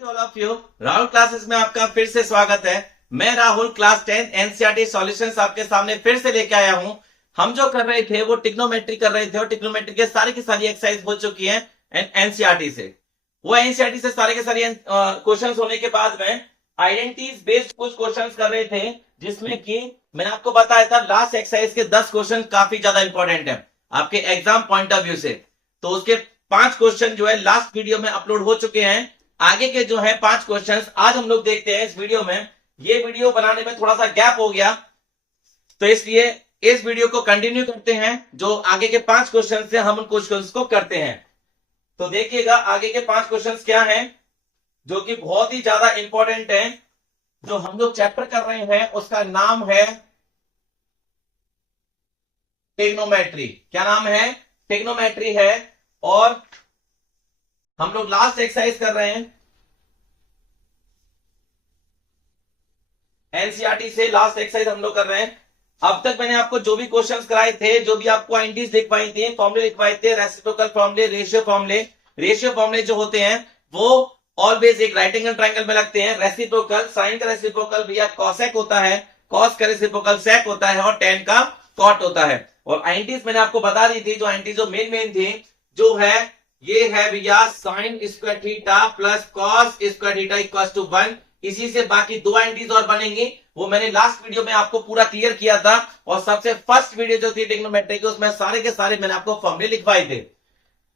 All of you Rahul classes में आपका फिर से स्वागत है। मैं राहुल क्लास 10 एनसीईआरटी सॉल्यूशंस आपके सामने फिर से लेके आया हूं। हम जो कर रहे थे वो ट्रिग्नोमेट्री कर रहे थे और ट्रिग्नोमेट्री के सारी की सारी एक्सरसाइज हो चुकी है एनसीईआरटी से। वो एनसीईआरटी से सारे के सारे क्वेश्चंस होने के बाद में आइडेंटिटीज बेस्ड कुछ क्वेश्चंस कर रहे थे, जिसमें कि मैंने आपको बताया था लास्ट एक्सरसाइज के 10 क्वेश्चन काफी ज्यादा इंपॉर्टेंट है आपके एग्जाम पॉइंट ऑफ व्यू से। तो उसके 5 क्वेश्चन जो है लास्ट वीडियो में अपलोड हो चुके हैं। आगे के जो है 5 क्वेश्चंस आज हम लोग देखते हैं इस वीडियो में। ये वीडियो बनाने में थोड़ा सा गैप हो गया, तो इसलिए इस वीडियो को कंटिन्यू करते हैं। जो आगे के 5 क्वेश्चन से हम उन क्वेश्चंस को करते हैं। तो देखिएगा आगे के 5 क्वेश्चंस क्या हैं, जो कि बहुत ही ज्यादा इंपॉर्टेंट है। जो हम लोग चैप्टर कर रहे हैं उसका नाम है ट्रिग्नोमेट्री। क्या नाम है? ट्रिग्नोमेट्री है। और हम लोग लास्ट एक्सरसाइज कर रहे हैं एनसीईआरटी से। लास्ट एक्सरसाइज हम लोग कर रहे हैं। अब तक मैंने आपको जो भी क्वेश्चंस कराए थे, जो भी आपको आइडेंटिटीज लिखवाई थी, फॉर्मूले लिखवाए थे, रेसिप्रोकल फॉर्मूले, रेशियो फॉर्मूले। रेशियो फॉर्मूले जो होते हैं वो ऑलवेज एक राइट एंगल ट्रायंगल में लगते हैं। रेसिप्रोकल, साइन का रेसिप्रोकल भैया कॉसेक होता है, कॉस का रेसिप्रोकल सेक होता है और टेन का कॉट होता है। और आइडेंटिटीज मैंने आपको बता दी थी। जो आइडेंटिटीज जो मेन थी जो है ये है भैया sine square theta plus cos square theta equals to 1। इसी से बाकी 2 आइडेंटिटीज और बनेंगी। वो मैंने लास्ट वीडियो में आपको पूरा क्लियर किया था। और सबसे फर्स्ट वीडियो जो थी ट्रिग्नोमेट्री की, उसमें सारे के सारे मैंने आपको फॉर्मूले लिखवाए थे।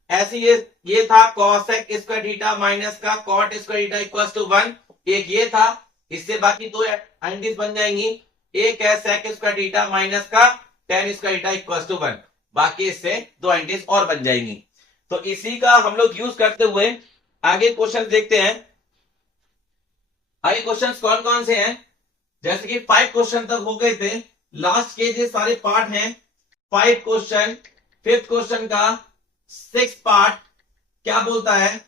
ऐसे ये था कॉसेक स्क्वायर थीटा माइनस का cot square theta equals to 1। एक ये था। इससे बाकी 2 आइडेंटिटीज बन जाएंगी। एक है सेक स्क्वायर थीटा माइनस का tan square theta equals to 1। बाकी इससे 2 आइडेंटिटीज और बन जाएंगी। तो इसी का हम लोग यूज करते हुए आगे क्वेश्चन देखते हैं। आगे क्वेश्चंस कौन कौन से हैं? जैसे कि 5 क्वेश्चन तक हो गए थे। लास्ट के जो सारे पार्ट हैं 5 क्वेश्चन। 5th क्वेश्चन का 6th पार्ट क्या बोलता है?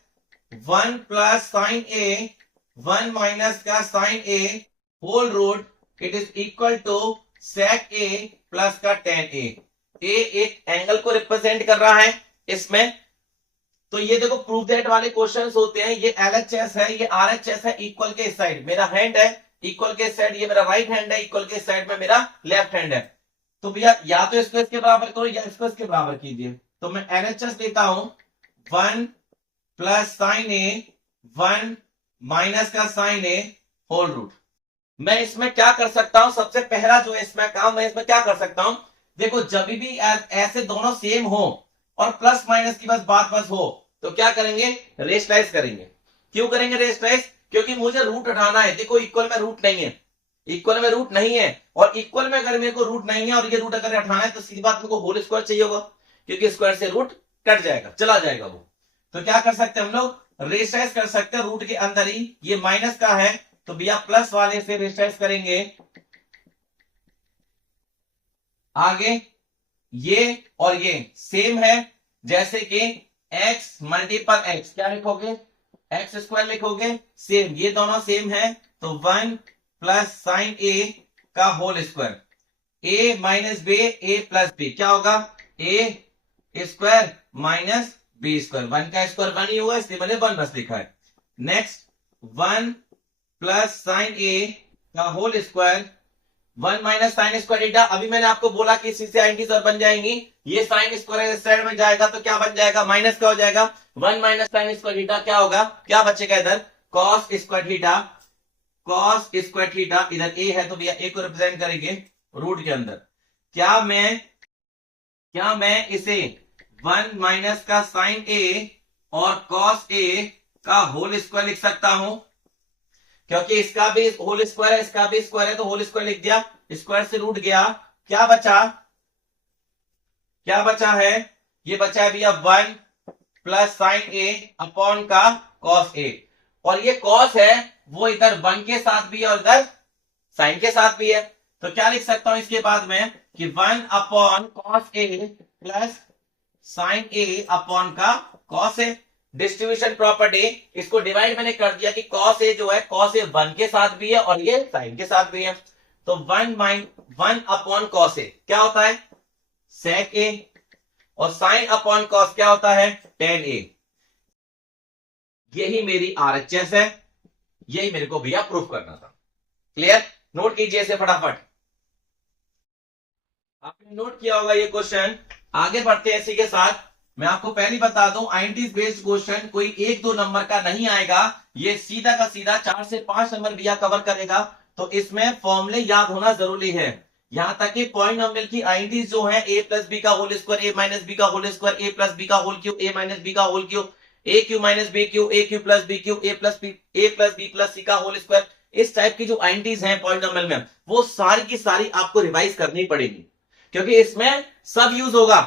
1 प्लस साइन ए 1 माइनस का sine A whole root it is equal to sec A plus का टेन ए। एक एंगल को रिप्रेजेंट कर रहा है इसमें। तो ये देखो प्रूव दैट वाले क्वेश्चंस होते हैं। ये एलएचएस है, ये आरएचएस है। इक्वल के साइड मेरा हैंड है, इक्वल के साइड ये मेरा राइट हैंड है, इक्वल के साइड में मेरा लेफ्ट हैंड है। तो भैया या तो इसको इसके बराबर करो या इसको इसके बराबर कीजिए। तो मैं एलएचएस लेता हूं 1 प्लस साइन ए 1 माइनस का साइन ए होल रूट। मैं इसमें क्या कर सकता हूं? सबसे पहला जो है इसमें काम, मैं इसमें क्या कर सकता हूं? देखो जब भी ऐसे दोनों सेम हो और प्लस माइनस की बात हो तो क्या करेंगे? रेशलाइज करेंगे। क्यों करेंगे रेशलाइज? क्योंकि मुझे रूट हटाना है। देखो इक्वल में रूट नहीं है, इक्वल में रूट नहीं है। और इक्वल में अगर मेरे को रूट नहीं है और ये रूट अगर हटाना है तो सीधी बात मेरे को होल स्क्वायर चाहिए होगा, क्योंकि स्क्वायर से रूट कट जाएगा, चला जाएगा वो। तो क्या कर सकते हैं हम लोग? रेशलाइज कर सकते हैं रूट के अंदर ही। ये माइनस का है तो भैया प्लस वाले से रेशलाइज करेंगे। आगे ये और ये सेम है, जैसे कि x मल्टीपल x क्या लिखोगे? एक्स स्क्वायर लिखोगे। सेम, ये दोनों सेम है तो 1 प्लस साइन ए का whole square. a minus B A plus B क्या होगा? a square minus B square. 1 का स्क्वायर 1 ही होगा, इसलिए मैंने 1 बस लिखा है। नेक्स्ट 1 प्लस साइन ए का whole square 1 minus sine square theta. अभी मैंने आपको बोला कि इसी से आइडेंटिटीज और बन जाएंगी। ये साइन स्क्वायर इस साइड में जाएगा तो क्या बन जाएगा? माइनस का हो जाएगा। 1 माइनस साइन स्क्वायर थीटा क्या होगा? क्या बचेगा इधर? Cos square theta. Cos square theta इधर ए है तो भैया ए को रिप्रेजेंट करेंगे रूट के अंदर। क्या मैं इसे 1 माइनस का साइन ए और कॉस ए का होल स्क्वायर लिख सकता हूं? क्योंकि इसका भी होल स्क्वायर है, इसका भी स्क्वायर है, तो होल स्क्वायर लिख दिया। स्क्वायर से रूट गया। क्या बचा है? ये बचा है भैया 1 प्लस साइन ए अपॉन का कॉस ए। और ये कॉस है वो इधर 1 के साथ भी है और इधर साइन के साथ भी है। तो क्या लिख सकता हूं इसके बाद में कि 1 upon cos A plus sine A upon का कॉस ए। डिस्ट्रीब्यूशन प्रॉपर्टी, इसको डिवाइड मैंने कर दिया कि कॉस ए जो है कॉस ए 1 के साथ भी है और ये साइन के साथ भी है। तो 1 अपॉन कॉस ए क्या होता है? सेक ए। और साइन अपॉन कॉस क्या होता है? टेन ए। यही मेरी आरएचएस है यही मेरे को भैया प्रूफ करना था। क्लियर? नोट कीजिए इसे फटाफट। आपने नोट किया होगा ये क्वेश्चन। आगे बढ़ते हैं इसी के साथ। मैं आपको पहले बता दूं, आइडेंटिटीज बेस्ड क्वेश्चन कोई 1-2 नंबर का नहीं आएगा, ये सीधा का सीधा 4 से 5 नंबर भैया कवर करेगा। तो इसमें फॉर्मूले याद होना जरूरी है। यहां तक कि पॉलिनोमियल की आइडेंटिटीज जो है a प्लस बी का whole square, a minus B का whole square, a plus B का whole cube, a minus B का whole cube, a Q minus B cube, a cube plus B cube, a plus B plus C का whole square, इस type की जो identities हैं polynomial में, वो सारी की सारी आपको रिवाइज करनी पड़ेगी, क्योंकि इसमें सब यूज होगा।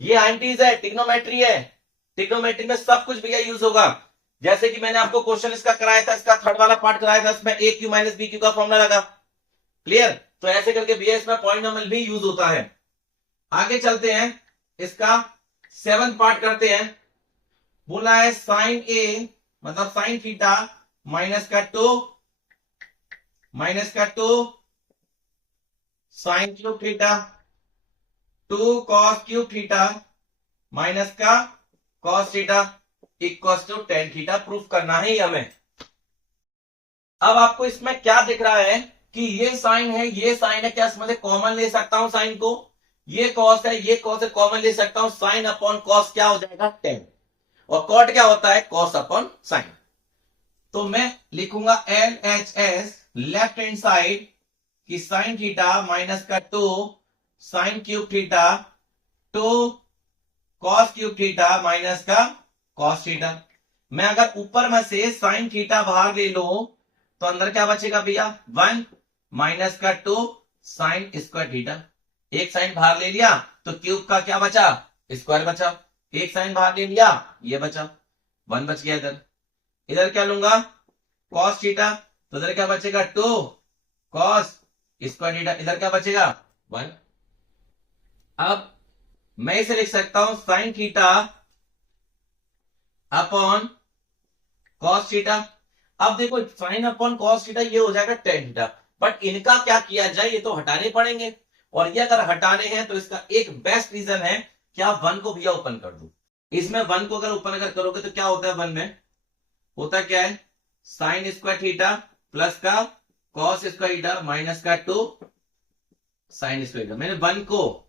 ये आइडेंटिटीज है, ट्रिग्नोमेट्री है, ट्रिग्नोमेट्री में सब कुछ भैया यूज होगा। जैसे कि मैंने आपको क्वेश्चन इसका कराया था, इसका थर्ड वाला पार्ट कराया था, इसमें a Q minus B Q का फॉर्मूला लगा। क्लियर? तो ऐसे करके भैया इसमें पॉलिनोमियल भी यूज होता है। आगे चलते हैं, इसका 7th पार्ट करते हैं। बोला है साइन ए मतलब साइन थीटा माइनस का 2 sine cube theta 2 cos cube theta minus का cos theta equals to tan theta proof करना है हमें। अब आपको इसमें क्या दिख रहा है कि ये साइन है, ये साइन है, क्या इसमें से कॉमन ले सकता हूं साइन को? ये कॉस है, ये कॉस है, कॉमन ले सकता हूं। साइन अपॉन कॉस क्या हो जाएगा? टेन। और कॉट क्या होता है? Cos upon sine. तो मैं लिखूंगा LHS लेफ्ट हैंड साइड की साइन थीटा माइनस का 2 sine cube theta 2 cos cube theta minus का कॉस थीटा। मैं अगर ऊपर में से साइन थीटा बाहर ले लो तो अंदर क्या बचेगा भैया? 1 माइनस का 2 साइन स्क्वायर थीटा। एक साइन बाहर ले लिया तो क्यूब का क्या बचा? स्क्वायर बचा। एक साइन बाहर ले लिया, ये बचा, 1 बच गया। इधर इधर क्या लूंगा? कॉस थीटा, तो इधर क्या बचेगा? 2 कॉस स्क्वायर थीटा। इधर क्या बचेगा? 1। अब मैं इसे लिख सकता हूं sine theta upon cos theta. अब देखो साइन अपॉन कॉस थीटा ये हो जाएगा टेन थीटा, बट इनका क्या किया जाए? ये तो हटाने पड़ेंगे, और ये अगर हटाने हैं तो इसका एक बेस्ट रीजन है कि आप 1 को भैया ओपन कर दो। इसमें 1 को अगर ओपन अगर करोगे तो क्या होता है? 1 में होता क्या है? साइन स्क्वायर थीटा प्लस का कॉस स्क्वायर थीटा माइनस का 2 साइन स्क्वायर थीटा। मैंने 1 को,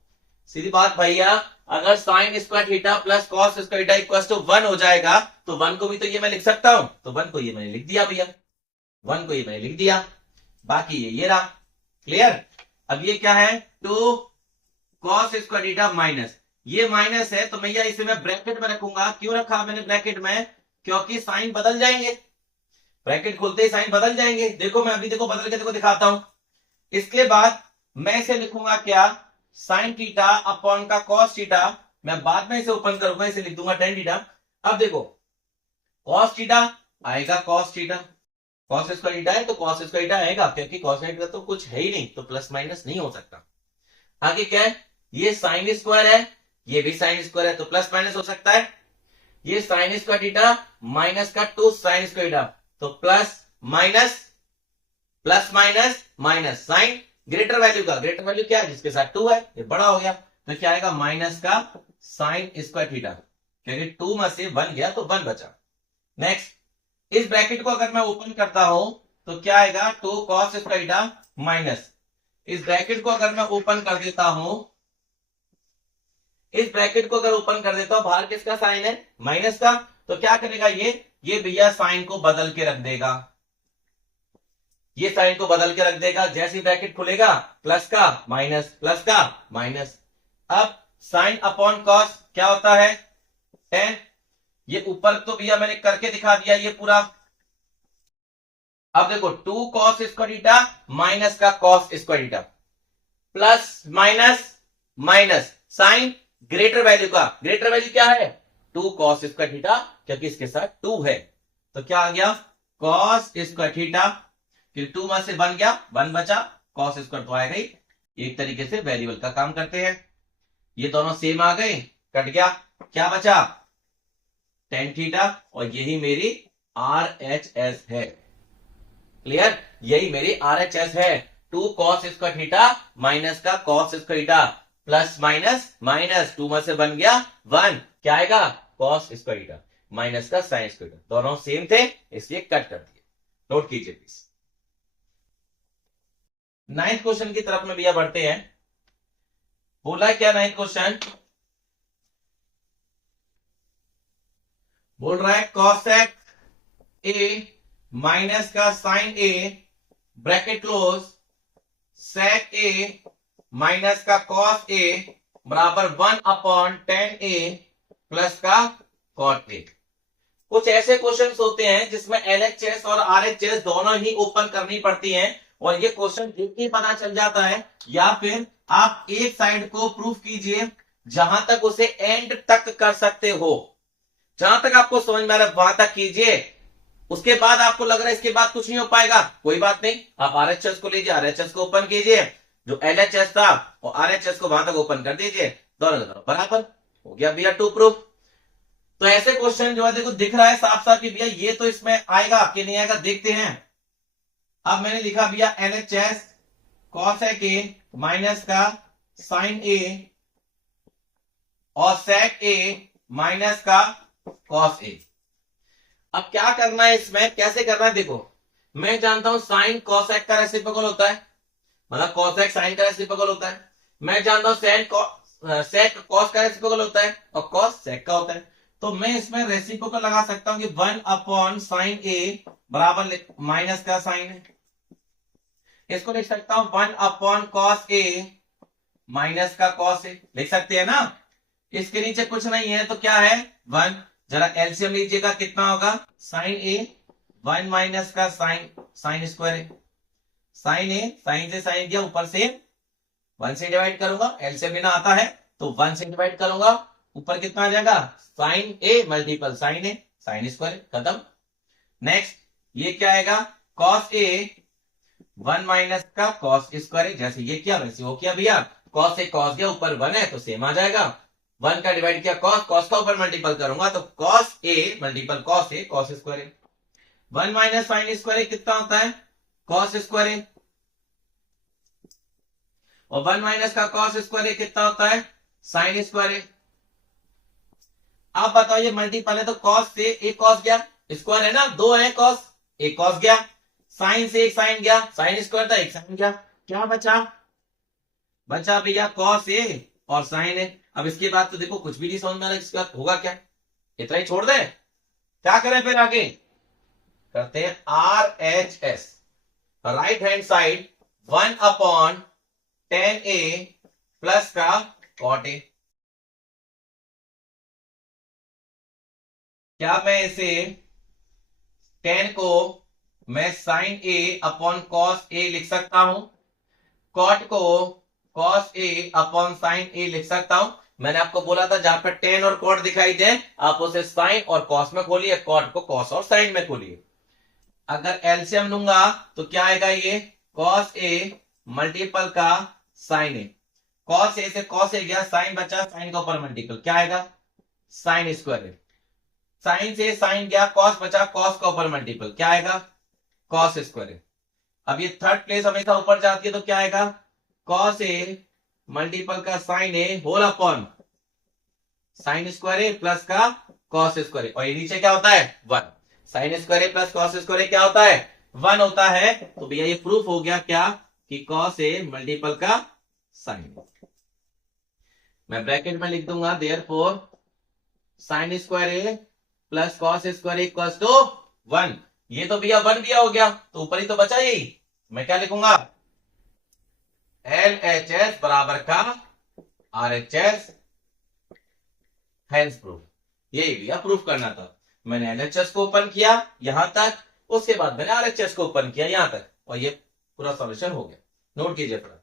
सीधी बात भैया, अगर sine square theta plus cos square theta equal to 1 हो जाएगा तो 1 को भी तो ये मैं लिख सकता हूं। तो 1 को ये मैंने लिख दिया भैया, 1 को ये मैंने लिख दिया, बाकी ये रहा। क्लियर? अब ये क्या है? 2 कॉस स्क्वायर थीटा माइनस, ये माइनस है तो भैया इसे मैं ब्रैकेट में रखूंगा। क्यों रखा मैंने ब्रैकेट में? क्योंकि साइन बदल जाएंगे, ब्रैकेट खोलते ही साइन बदल जाएंगे। देखो मैं अभी देखो बदल के देखो दिखाता हूं। इसके बाद मैं इसे लिखूंगा क्या? साइन थीटा अपॉन का कॉस थीटा। मैं बाद में इसे ओपन करूंगा, इसे लिख दूंगा टेन थीटा। अब देखो कॉस थीटा आएगा cos theta, cos square theta है तो कॉस स्क्वायर थीटा आएगा, क्योंकि कॉस थीटा तो कुछ है ही नहीं, तो प्लस माइनस नहीं हो सकता। आगे क्या है? ये साइन स्क्वायर है, ये भी साइन स्क्वायर है, तो प्लस माइनस हो सकता है। ये साइन स्क्वायर थीटा माइनस का 2 साइन स्क्वायर थीटा, तो plus minus minus sine greater value का, ग्रेटर वैल्यू क्या है? जिसके साथ 2 है, ये बड़ा हो गया, तो क्या आएगा? माइनस का साइन स्क्वायर थीटा, क्योंकि 2 में से 1 गया तो 1 बचा। नेक्स्ट, इस ब्रैकेट को अगर मैं ओपन करता हूं तो क्या आएगा? 2 कॉस स्क्वायर थीटा माइनस, इस ब्रैकेट को अगर मैं ओपन कर देता हूं, इस ब्रैकेट को अगर ओपन कर देता हूं, बाहर किसका साइन है? माइनस का, तो क्या करेगा ये भैया साइन को बदल के रख देगा, ये साइन को बदल के रख देगा। जैसे ब्रैकेट खुलेगा प्लस का माइनस। अब साइन अपॉन कॉस क्या होता है? 10। ये ऊपर तो भैया मैंने करके दिखा दिया ये पूरा। अब देखो 2 कॉस स्क्वायर थीटा माइनस का cos square theta, plus minus sine greater value का, ग्रेटर वैल्यू क्या है? 2 कॉस स्क्वायर थीटा, क्योंकि इसके साथ 2 है, तो क्या आ गया? कॉस स्क्वायर थीटा, कि 2 में से 1 गया, 1 बचा, कॉस स्क्वायर तो आएगा ही। एक तरीके से वेरिएबल का काम करते हैं। ये दोनों सेम आ गए, कट गया, क्या बचा? टेन थीटा, और यही मेरी RHS है। क्लियर? यही मेरी RHS है। 2 कॉस स्क्वायर थीटा माइनस का cos square theta, plus minus 2 में से 1 गया, 1 क्या आएगा? कॉस स्क्वायर थीटा माइनस का साइन स्क्वायर थीटा। दोनों सेम थे इसलिए कट कर दिए। नोट कीजिए प्लीज। 9th क्वेश्चन की तरफ में भैया बढ़ते हैं। बोला है क्या 9th क्वेश्चन? बोल रहा है कॉसेक ए माइनस का sine A bracket close sec A minus का कॉस ए बराबर 1/10 ए प्लस का कॉट ए। कुछ ऐसे क्वेश्चंस होते हैं जिसमें एलएचएस और आरएचएस दोनों ही ओपन करनी पड़ती हैं और ये क्वेश्चन देख के पता चल जाता है, या फिर आप एक साइड को प्रूफ कीजिए जहां तक उसे एंड तक कर सकते हो, जहां तक आपको समझ में आ रहा है वहां तक कीजिए। उसके बाद आपको लग रहा है इसके बाद कुछ नहीं हो पाएगा, कोई बात नहीं, आप आरएचएस को लीजिए, आरएचएस को ओपन कीजिए, जो एलएचएस था और आरएचएस को वहां तक ओपन कर दीजिए, दोनों बराबर हो गया भैया टू प्रूफ। तो ऐसे क्वेश्चन जो है देखो दिख रहा है साफ साफ कि भैया ये तो इसमें आएगा कि नहीं आएगा, देखते हैं। अब मैंने लिखा भैया एलएचएस कॉसेक ए माइनस का साइन ए और सेक ए माइनस का कॉस ए। अब क्या करना है इसमें, कैसे करना है? देखो मैं जानता हूं साइन कॉसेक का रेसिप्रोकल होता है, मतलब कॉसेक साइन का रेसिप्रोकल होता है। मैं जानता हूं सेक कॉस का रेसिप्रोकल होता है और कॉस सेक का होता है। तो मैं इसमें रेसिप्रोकल लगा सकता हूं कि 1/sin ए बराबर माइनस का साइन है, इसको लिख सकता हूं 1/cos ए माइनस का कॉस ए, लिख सकते हैं ना। इसके नीचे कुछ नहीं है तो क्या है 1, जरा एलसीएम लीजिएगा कितना होगा, साइन ए 1 माइनस का साइन स्क्वायर है, साइन ए साइन से साइन दिया, ऊपर से 1 से डिवाइड करूंगा, एलसीएम लेना आता है तो 1 से डिवाइड करूंगा, ऊपर कितना आ जाएगा साइन ए मल्टीपल साइन ए साइन स्क्वायर, खत्म। नेक्स्ट ये क्या आएगा कॉस ए 1 माइनस का कॉस स्क्वायर, जैसे ये किया वैसे वो किया भैया, कॉस से कॉस गया ऊपर 1 है तो सेम आ जाएगा, 1 का डिवाइड किया कॉस का ऊपर मल्टीपल करूंगा तो cos A multiple cos A cos square. 1 minus sine square कितना होता है कॉस स्क्वायर, और 1 माइनस का कॉस स्क्वायर कितना होता है साइन स्क्वायर। आप बताओ ये मल्टीपल है तो कॉस से एक कॉस गया, स्क्वायर है ना, 2 है कॉस, एक कॉस गया, साइन से एक साइन गया, साइन स्क्वायर था एक साइन गया, क्या बचा भैया कॉस ए और साइन है। अब इसके बाद तो देखो कुछ भी नहीं समझ में आ रहा, इसके बाद होगा क्या, इतना ही छोड़ दे, क्या करें फिर आगे करते हैं RHS, राइट हैंड साइड 1/10 ए प्लस का कॉट ए। क्या मैं इसे 10 को मैं sign A upon cos A लिख सकता हूं, कॉट को कॉस ए अपॉन साइन ए लिख सकता हूं। मैंने आपको बोला था जहां पर 10 और कॉट दिखाई दे आप उसे साइन और कॉस में खोलिए, कॉट को कॉस और साइन में खोलिए। अगर एलसीएम लूंगा तो क्या आएगा, ये कॉस ए मल्टीपल का साइन ए, कॉस ए से कॉस ए गया, साइन बचा, साइन का ऊपर मल्टीपल, क्या आएगा साइन स्क्वायर, साइन से साइन गया, कॉस बचा, कॉस का ऊपर मल्टीपल, क्या आएगा कॉस स्क्वायर। अब ये थर्ड प्लेस हमेशा ऊपर जाती है तो क्या आएगा कॉस ए मल्टीपल का sine A whole upon sine square A plus का कॉस स्क्वायर, और ये नीचे क्या होता है 1, sign square A plus cos square क्या होता है 1 होता है। तो भैया ये प्रूफ हो गया क्या कि कॉस ए मल्टीपल का साइन। मैं ब्रैकेट में लिख दूंगा therefore sine square A plus cos square equals to 1। ये तो भैया 1 भी हो गया तो ऊपर ही तो बचा, यही मैं क्या लिखूंगा LHS बराबर का RHS, हैंस प्रूफ। यही भैया प्रूफ करना था, मैंने LHS को ओपन किया यहां तक, उसके बाद मैंने RHS को ओपन किया यहां तक, और ये पूरा सॉल्यूशन हो गया। नोट कीजिए थोड़ा।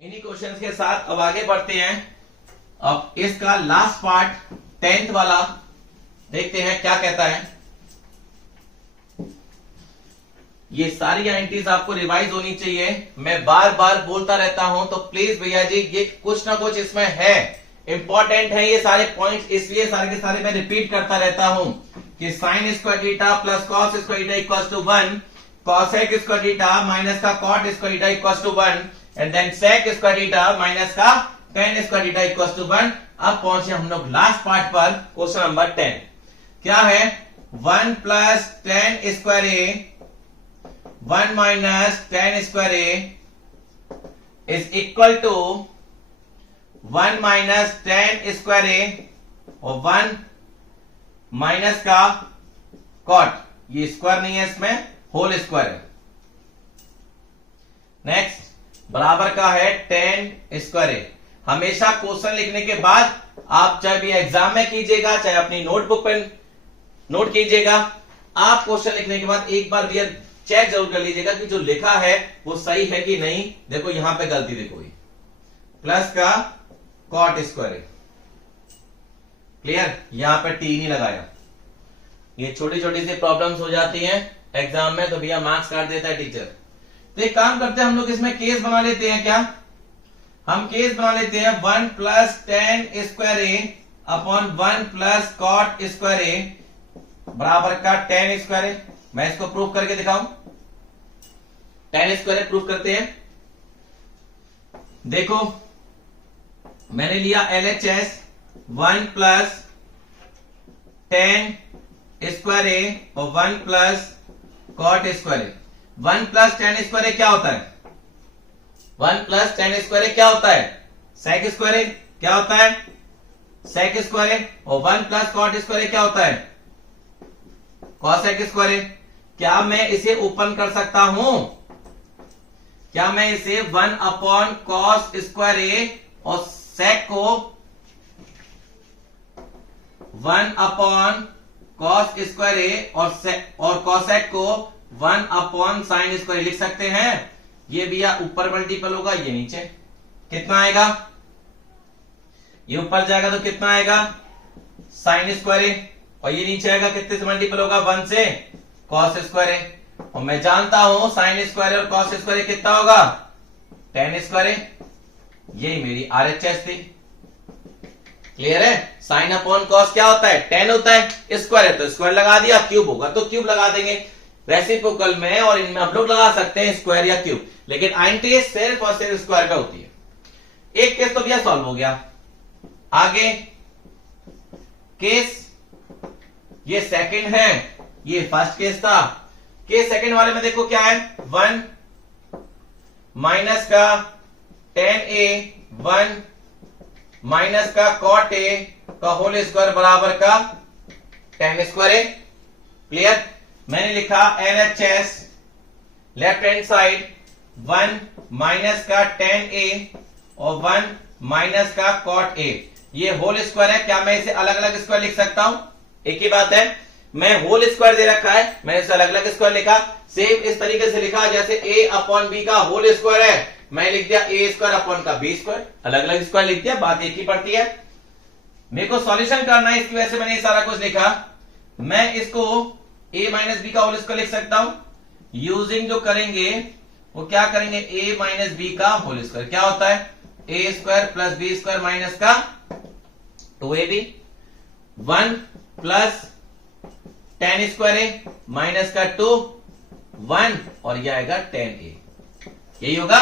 इन्हीं क्वेश्चंस के साथ अब आगे बढ़ते हैं। अब इसका लास्ट पार्ट 10th वाला देखते हैं क्या कहता है। ये सारी आइडेंटिटीज आपको रिवाइज होनी चाहिए, मैं बार बार बोलता रहता हूं तो प्लीज भैया जी ये कुछ ना कुछ इसमें है, इंपॉर्टेंट है ये सारे पॉइंट्स, इसलिए सारे के सारे मैं रिपीट करता रहता हूं कि sine square theta plus cos square theta equals to 1, cosec square theta minus का cot square theta equals to 1, and then sec square theta minus का tan square theta equals to 1। अब पहुंचे हम लोग लास्ट पार्ट पर, question number 10 क्या है, 1 plus tan square A 1 minus tan square A is equal to 1 minus tan square A और 1 minus का कॉट, ये स्क्वायर नहीं है, इसमें होल स्क्वायर है। नेक्स्ट बराबर का है टेन स्क्वायर ए। हमेशा क्वेश्चन लिखने के बाद आप चाहे भी एग्जाम में कीजिएगा चाहे अपनी नोटबुक पर नोट कीजिएगा, आप क्वेश्चन लिखने के बाद एक बार रियल चेक जरूर कर लीजिएगा कि जो लिखा है वो सही है कि नहीं। देखो यहां पे गलती देखो, ये प्लस का कॉट स्क्वायर है, क्लियर, यहां पे टी नहीं लगाया। ये छोटी छोटी सी प्रॉब्लम्स हो जाती हैं एग्जाम में, तो भैया मार्क्स काट देता है टीचर। तो एक काम करते हैं हम लोग, इसमें केस बना लेते हैं। क्या हम केस बना लेते हैं 1 प्लस टेन स्क्वायर ए अपॉन 1 प्लस कॉट स्क्वायर ए बराबर का टेन स्क्वायर ए। मैं इसको प्रूफ करके दिखाऊं, टेन स्क्वायर प्रूफ करते हैं। देखो मैंने लिया LHS 1 plus tan square A और 1 plus cot square A. 1 plus tan square ए क्या होता है? 1 प्लस टेन स्क्वायर ए क्या होता है? सेक स्क्वायर ए। क्या होता है? Sec square A. और 1 प्लस कॉट स्क्वायर ए क्या होता है? कॉसेक स्क्वायर ए। क्या मैं इसे ओपन कर सकता हूं? क्या मैं इसे 1 अपॉन कॉस स्क्वायर ए और सेक को 1 अपॉन कॉस स्क्वायर ए और कॉसेक को 1 अपॉन साइन स्क्वायर लिख सकते हैं? ये भैया ऊपर मल्टीपल होगा, ये नीचे कितना आएगा? ये ऊपर जाएगा तो कितना आएगा? साइन स्क्वायर ए, और ये नीचे आएगा कितने से मल्टीपल होगा? 1 से कॉस स्क्वायर ए। और मैं जानता हूं साइन स्क्वायर और कॉस स्क्वायर कितना होगा? टेन स्क्वायर ए। यही मेरी RHS थी, क्लियर है? साइन अपॉन कॉस क्या होता है? 10 होता है। स्क्वायर है तो स्क्वायर लगा दिया, क्यूब होगा तो क्यूब लगा देंगे। रेसिप्रोकल में और इनमें हम लोग लगा सकते हैं स्क्वायर या क्यूब, लेकिन आइडेंटिटी सिर्फ और सिर्फ स्क्वायर का होती है। एक केस तो भैया सॉल्व हो गया। आगे केस, ये सेकंड है, ये फर्स्ट केस था। केस सेकंड वाले में देखो क्या है? 1 माइनस का टेन ए 1 माइनस का कॉट ए का होल स्क्वायर बराबर का टेन स्क्वायर ए। क्लियर? मैंने लिखा LHS left hand side 1 minus का टेन ए और 1 माइनस का कॉट ए, ये होल स्क्वायर है। क्या मैं इसे अलग अलग स्क्वायर लिख सकता हूं? एक ही बात है, मैं होल स्क्वायर दे रखा है, मैंने इसे अलग अलग स्क्वायर लिखा। सेम इस तरीके से लिखा जैसे a अपॉन b का होल स्क्वायर है, मैं लिख दिया a स्क्वायर अपॉन का b स्क्वायर, अलग अलग स्क्वायर लिख दिया, बात एक ही पड़ती है। मेरे को सॉल्यूशन करना है, इसकी वजह से मैंने ये सारा कुछ लिखा। मैं इसको a माइनस बी का होल स्क्वायर लिख सकता हूं। यूजिंग जो करेंगे वो क्या करेंगे? a माइनस बी का होल स्क्वायर क्या होता है? a square plus B square minus का 2ab 1 plus tan square A minus का 2 1 और यह आएगा 10a। यही होगा।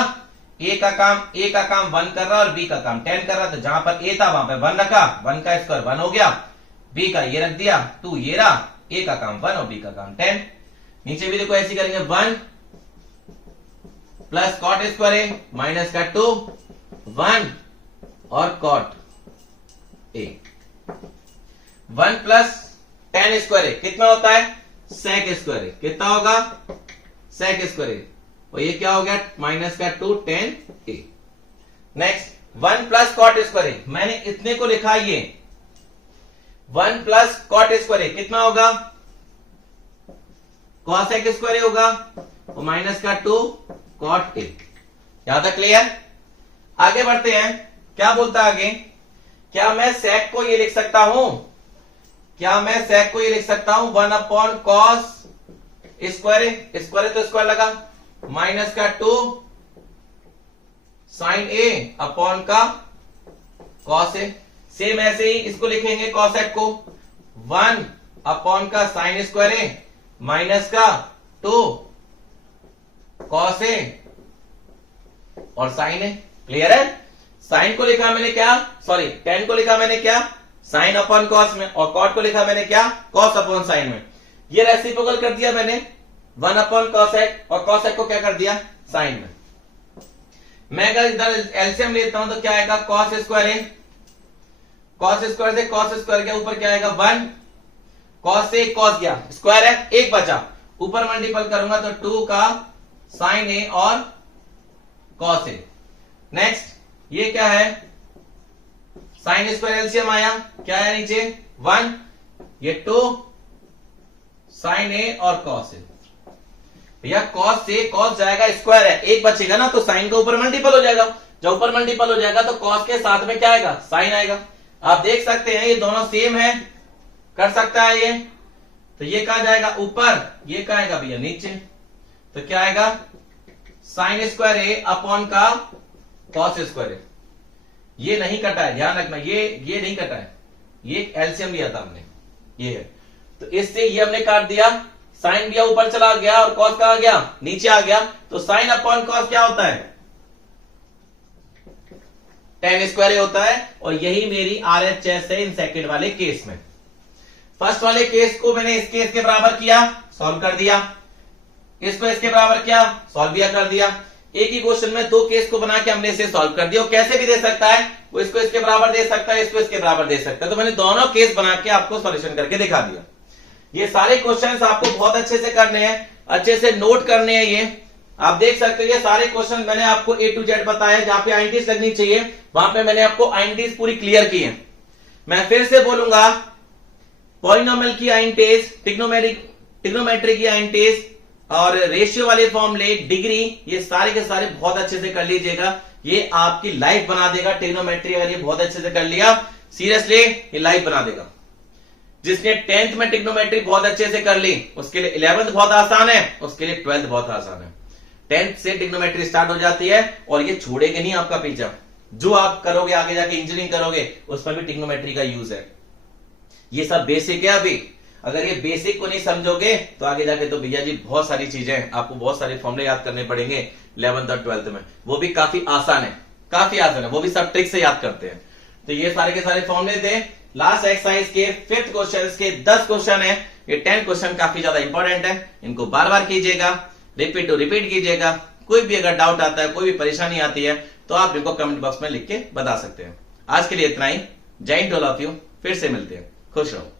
a का काम 1 कर रहा और b का काम 10 कर रहा, तो जहां पर a था वहां पर 1 रखा, 1 का स्क्वायर 1 हो गया, b का ये रख दिया 2 ये रहा, a का काम 1 और b का काम 10। नीचे भी देखो ऐसे करेंगे 1 plus cot square A minus का 2 1 और cot A 1 plus tan square कितना होता है? Sec square. कितना होगा? Sec square. और ये क्या हो गया? माइनस का 2 10 ए। नेक्स्ट 1 प्लस कॉट स्क्वायर, मैंने इतने को लिखा, ये 1 प्लस कॉट स्क्वायर कितना होगा? कॉसेक स्क्वायर होगा और माइनस का 2 कॉट ए। यहां तक क्लियर? आगे बढ़ते हैं, क्या बोलता है आगे? क्या मैं सेक को ये लिख सकता हूं? क्या मैं सेक को ये लिख सकता हूं? 1 अपॉन कॉस स्क्वायर, स्क्वायर तो स्क्वायर लगा, माइनस का 2 साइन ए अपॉन का कॉस ए। सेम ऐसे ही इसको लिखेंगे कॉसेक को 1 अपॉन का साइन स्क्वायर ए माइनस का 2 कॉस ए और साइन ए। क्लियर है? साइन को लिखा मैंने क्या? टेन को लिखा मैंने क्या? साइन अपॉन कॉस में, और कॉट को लिखा मैंने क्या? कॉस अपॉन साइन में। ये रेसिप्रोकल कर दिया मैंने 1 अपॉन कॉसेक, और कॉसेक को क्या कर दिया साइन में। मैं अगर इधर एलसीएम लेता हूं तो क्या आएगा कॉस स्क्वायर है, कॉस स्क्वायर से कॉस स्क्वायर के ऊपर क्या आएगा 1, कॉस से कॉस गया स्क्वायर है, एक बचा, ऊपर मल्टीपल करूंगा तो 2 का साइन ए और कॉस ए। नेक्स्ट ये क्या है साइन स्क्वायर एलसीएम आया, क्या है नीचे 1, ये 2 साइन ए और कॉस ए। भैया कॉस से कॉस जाएगा स्क्वायर है, एक बचेगा ना, तो साइन का ऊपर मल्टीपल हो जाएगा, जब ऊपर मल्टीपल हो जाएगा तो कॉस के साथ में क्या आएगा साइन आएगा। आप देख सकते हैं ये दोनों सेम है, कर सकता है ये, तो ये कहा जाएगा ऊपर, ये कहा आएगा भैया नीचे, तो क्या आएगा साइन स्क्वायर ए अपॉन का कॉस स्क्वायर ए। ये नहीं कटा है, ध्यान रखना, ये नहीं कटा है, ये एलसीएम लिया था हमने, ये है, तो इससे ये हमने काट दिया, साइन भी ऊपर चला गया और कॉस कहा गया नीचे आ गया, तो साइन अपॉन कॉस क्या होता है tan स्क्वायर ए होता है। और यही मेरी RHS है इन सेकंड वाले केस में। फर्स्ट वाले केस को मैंने इस केस के बराबर किया, सॉल्व कर दिया, इसको इसके बराबर किया, सॉल्व भी कर दिया। एक ही क्वेश्चन में दो केस को बना के हमने इसे सॉल्व कर दिया। कैसे भी दे सकता है, वो इसको इसके बराबर दे सकता है, इसको इसके बराबर दे सकता है, तो मैंने दोनों केस बना के आपको सॉल्यूशन करके दिखा दिया। ये सारे क्वेश्चंस आपको बहुत अच्छे से करने हैं, अच्छे से नोट करने हैं। ये आप देख सकते हो, ये सारे क्वेश्चन मैंने आपको A to Z बताया, जहां पे आइडेंटिटीज लगनी चाहिए वहां पे मैंने आपको आइडेंटिटीज पूरी क्लियर की है। मैं फिर से बोलूंगा, पॉलिनोमियल की आइडेंटिटीज, ट्रिग्नोमेट्री की आइडेंटिटीज और रेशियो वाले फॉर्मूले, डिग्री, ये सारे के सारे बहुत अच्छे से कर लीजिएगा। ये आपकी लाइफ बना देगा। ट्रिग्नोमेट्री अगर ये बहुत अच्छे से कर लिया, सीरियसली ये लाइफ बना देगा। जिसने 10th में ट्रिग्नोमेट्री बहुत अच्छे से कर ली, उसके लिए 11th बहुत आसान है, उसके लिए 12th बहुत आसान है। 10th से ट्रिग्नोमेट्री स्टार्ट हो जाती है और ये छोड़ेगे नहीं आपका पीछा। जो आप करोगे आगे जाके इंजीनियरिंग करोगे, उसमें भी ट्रिग्नोमेट्री का यूज है। ये सब बेसिक है अभी। अगर ये बेसिक को नहीं समझोगे तो आगे जाके तो भैया जी बहुत सारी चीजें, आपको बहुत सारे फॉर्मूले याद करने पड़ेंगे 11th और 12th में। वो भी काफी आसान है, काफी आसान है, वो भी सब ट्रिक से याद करते हैं। तो ये सारे के सारे फॉर्मूले थे। लास्ट एक्सरसाइज के 5th क्वेश्चन के 10 क्वेश्चन है। ये 10 क्वेश्चन काफी ज्यादा इंपॉर्टेंट है, इनको बार बार कीजिएगा, रिपीट टू रिपीट कीजिएगा। कोई भी अगर डाउट आता है, कोई भी परेशानी आती है, तो आप इनको कमेंट बॉक्स में लिख के बता सकते हैं। आज के लिए इतना ही। Jai Hind to all of you. फिर से मिलते हैं, खुश रहो।